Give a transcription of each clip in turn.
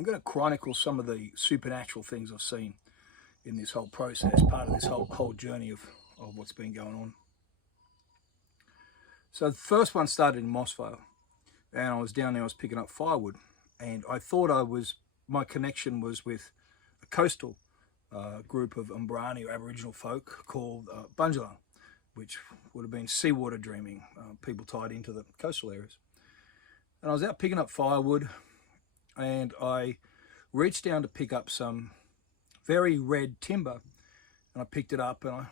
I'm going to chronicle some of the supernatural things I've seen in this whole process, part of this whole journey of what's been going on. So the first one started in Mossvale, and I was down there, I was picking up firewood, and I thought my connection was with a coastal group of Umbrani or Aboriginal folk called Bunjalung, which would have been seawater dreaming, people tied into the coastal areas. And I was out picking up firewood, and I reached down to pick up some very red timber, and I picked it up and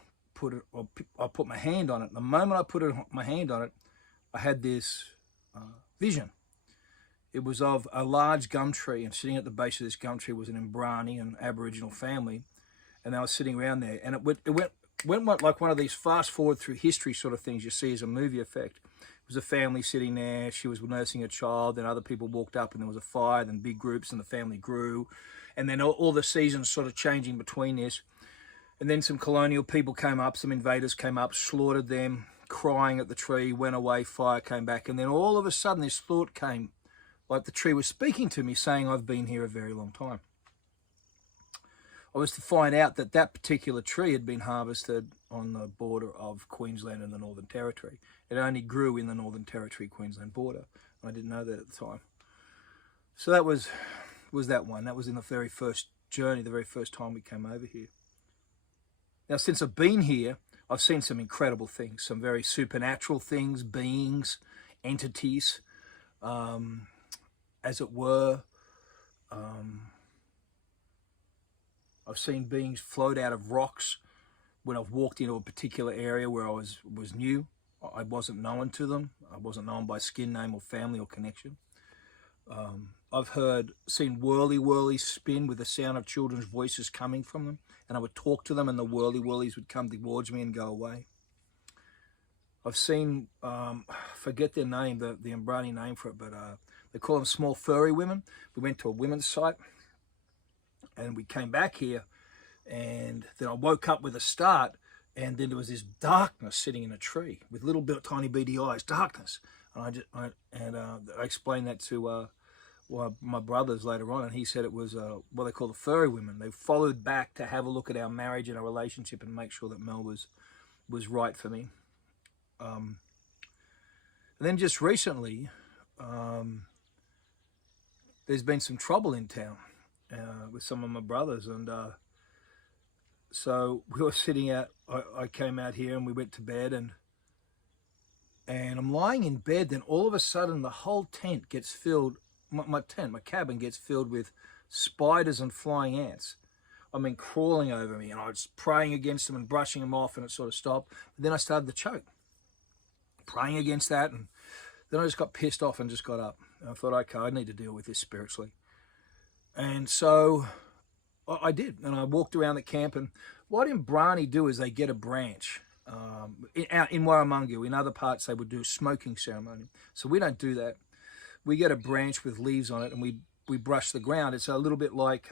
I put my hand on it. The moment I put my hand on it, I had this vision. It was of a large gum tree, and sitting at the base of this gum tree was an Umbrani, an Aboriginal family, and they were sitting around there. And it went like one of these fast forward through history sort of things you see as a movie effect. It was a family sitting there. She was nursing a child. Then other people walked up, and there was a fire. Then big groups, and the family grew. And then all the seasons sort of changing between this. And then some colonial people came up. Some invaders came up, slaughtered them, crying at the tree, went away, fire came back. And then all of a sudden this thought came, like the tree was speaking to me, saying, I've been here a very long time. I was to find out that that particular tree had been harvested on the border of Queensland and the Northern Territory. It only grew in the Northern Territory, Queensland border. I didn't know that at the time. So that was that one. That was in the very first journey, the very first time we came over here. Now, since I've been here, I've seen some incredible things, some very supernatural things, beings, entities, as it were. I've seen beings float out of rocks when I've walked into a particular area where I was new. I wasn't known to them. I wasn't known by skin name or family or connection. I've seen whirly spin with the sound of children's voices coming from them, and I would talk to them and the whirlies would come towards me and go away. I've seen, forget their name, the Umbrani name for it, but they call them small furry women. We went to a women's site, and we came back here, and then I woke up with a start, and then there was this darkness sitting in a tree with little tiny beady eyes, darkness. And I explained that to my brothers later on, and he said it was what they call the furry women. They followed back to have a look at our marriage and our relationship and make sure that Mel was right for me. And then just recently, there's been some trouble in town with some of my brothers, and so we were sitting out. I came out here and we went to bed, and I'm lying in bed. Then all of a sudden, the whole tent gets filled. My cabin gets filled with spiders and flying ants. I mean, crawling over me, and I was praying against them and brushing them off, and it sort of stopped. But then I started to choke, praying against that, and then I just got pissed off and just got up. And I thought, okay, I need to deal with this spiritually. And so I did, and I walked around the camp, and what Umbrani do is they get a branch. Out in Warramungu, in other parts, they would do a smoking ceremony. So we don't do that. We get a branch with leaves on it, and we brush the ground. It's a little bit like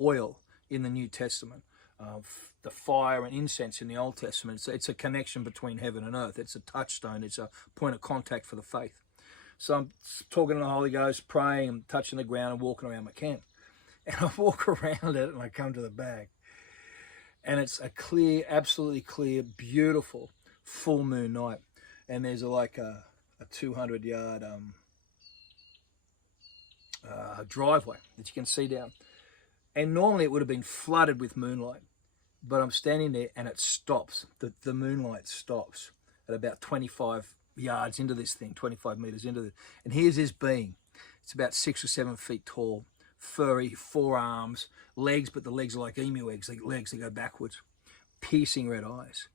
oil in the New Testament, the fire and incense in the Old Testament. It's a connection between heaven and earth. It's a touchstone. It's a point of contact for the faith. So I'm talking to the Holy Ghost, praying, and touching the ground and walking around my camp. And I walk around it, and I come to the bag. And it's a clear, absolutely clear, beautiful full moon night. And there's like a 200-yard driveway that you can see down. And normally it would have been flooded with moonlight. But I'm standing there and it stops. The moonlight stops at about 25 yards into this thing, 25 meters into it. And here's this being. It's about 6 or 7 feet tall, furry, 4 arms, legs, but the legs are like emu legs that go backwards, piercing red eyes.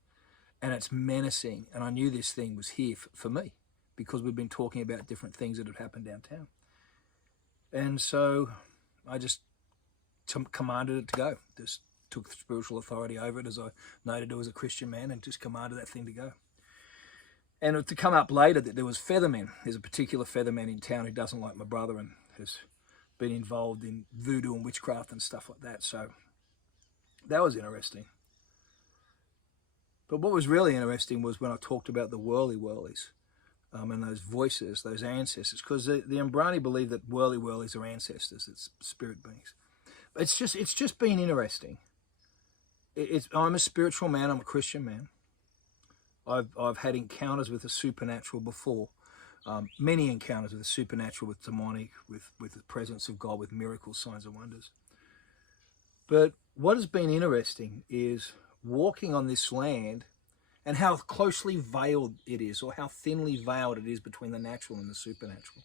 And it's menacing. And I knew this thing was here for me because we've been talking about different things that had happened downtown. And so I just commanded it to go. Just took spiritual authority over it, as I know to do as a Christian man, and just commanded that thing to go. And to come up later that there was feathermen. There's a particular featherman in town who doesn't like my brother and has been involved in voodoo and witchcraft and stuff like that. So that was interesting. But what was really interesting was when I talked about the whirlies. and those voices, those ancestors, because the Umbrani believe that whirly-whirlies are ancestors, it's spirit beings. It's just been interesting. I'm a spiritual man, I'm a Christian man. I've had encounters with the supernatural before, many encounters with the supernatural, with demonic, with the presence of God, with miracles, signs and wonders. But what has been interesting is walking on this land and how closely veiled it is, or how thinly veiled it is between the natural and the supernatural.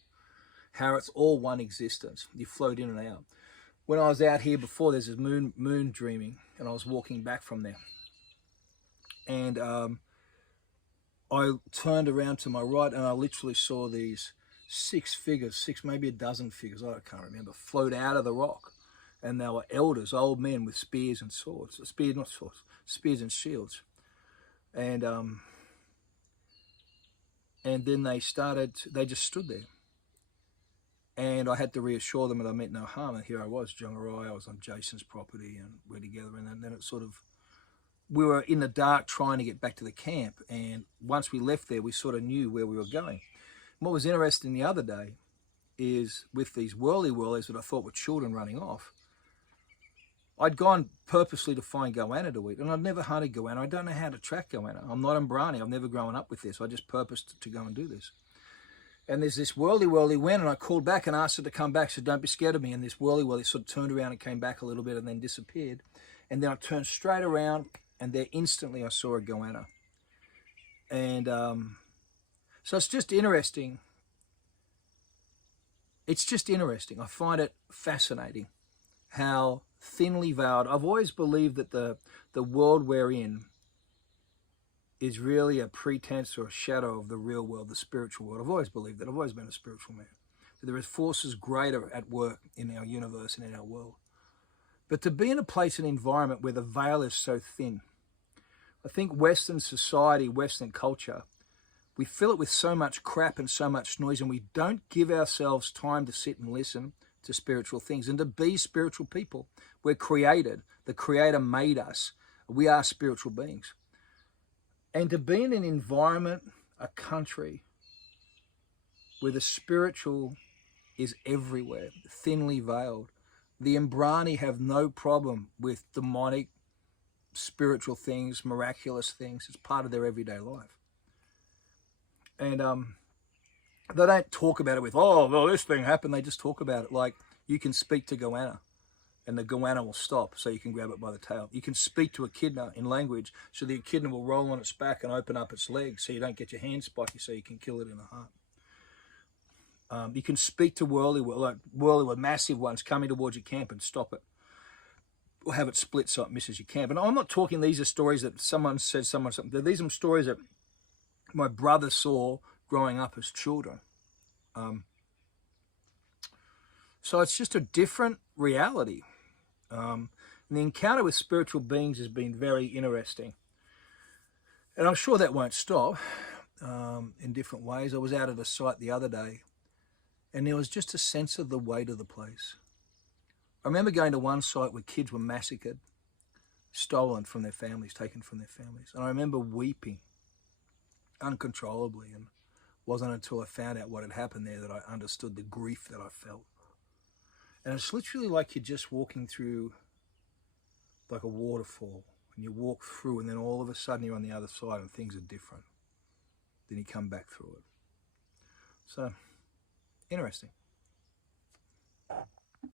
How it's all one existence. You float in and out. When I was out here before, there's this moon dreaming, and I was walking back from there. And I turned around to my right, and I literally saw these 6 figures, maybe a dozen figures, I can't remember, float out of the rock. And they were elders, old men with spears and swords. Spears and shields. And then they just stood there. And I had to reassure them that I meant no harm. And here I was, Jongarai, I was on Jason's property, and we're together. And then it sort of, we were in the dark trying to get back to the camp. And once we left there, we sort of knew where we were going. And what was interesting the other day is with these whirly-whirlies that I thought were children running off, I'd gone purposely to find goanna to eat, and I'd never hunted goanna. I don't know how to track goanna. I'm not Umbrani. I've never grown up with this. I just purposed to go and do this. And there's this whirly-whirly went, and I called back and asked her to come back, so don't be scared of me. And this whirly-whirly sort of turned around and came back a little bit and then disappeared. And then I turned straight around, and there instantly I saw a goanna. And so it's just interesting. It's just interesting. I find it fascinating how thinly veiled. I've always believed that the world we're in is really a pretense or a shadow of the real world, the spiritual world. I've always believed that. I've always been a spiritual man. That there is forces greater at work in our universe and in our world. But to be in a place and environment where the veil is so thin, I think Western society, Western culture, we fill it with so much crap and so much noise, and we don't give ourselves time to sit and listen to spiritual things and to be spiritual people. We're created. The Creator made us. We are spiritual beings. And to be in an environment, a country, where the spiritual is everywhere, thinly veiled. The Umbrani have no problem with demonic, spiritual things, miraculous things. It's part of their everyday life. And they don't talk about it with, oh, well, this thing happened. They just talk about it like you can speak to goanna, and the goanna will stop so you can grab it by the tail. You can speak to echidna in language, so the echidna will roll on its back and open up its legs so you don't get your hand spiky, so you can kill it in the heart. You can speak to whirly, massive ones coming towards your camp and stop it, or have it split so it misses your camp. And I'm not talking, these are stories that someone said, something. These are stories that my brother saw growing up as children. So it's just a different reality. And the encounter with spiritual beings has been very interesting. And I'm sure that won't stop in different ways. I was out at a site the other day, and there was just a sense of the weight of the place. I remember going to one site where kids were massacred, stolen from their families, taken from their families. And I remember weeping uncontrollably, and it wasn't until I found out what had happened there that I understood the grief that I felt. And it's literally like you're just walking through like a waterfall, and you walk through, and then all of a sudden you're on the other side and things are different. Then you come back through it. So, interesting.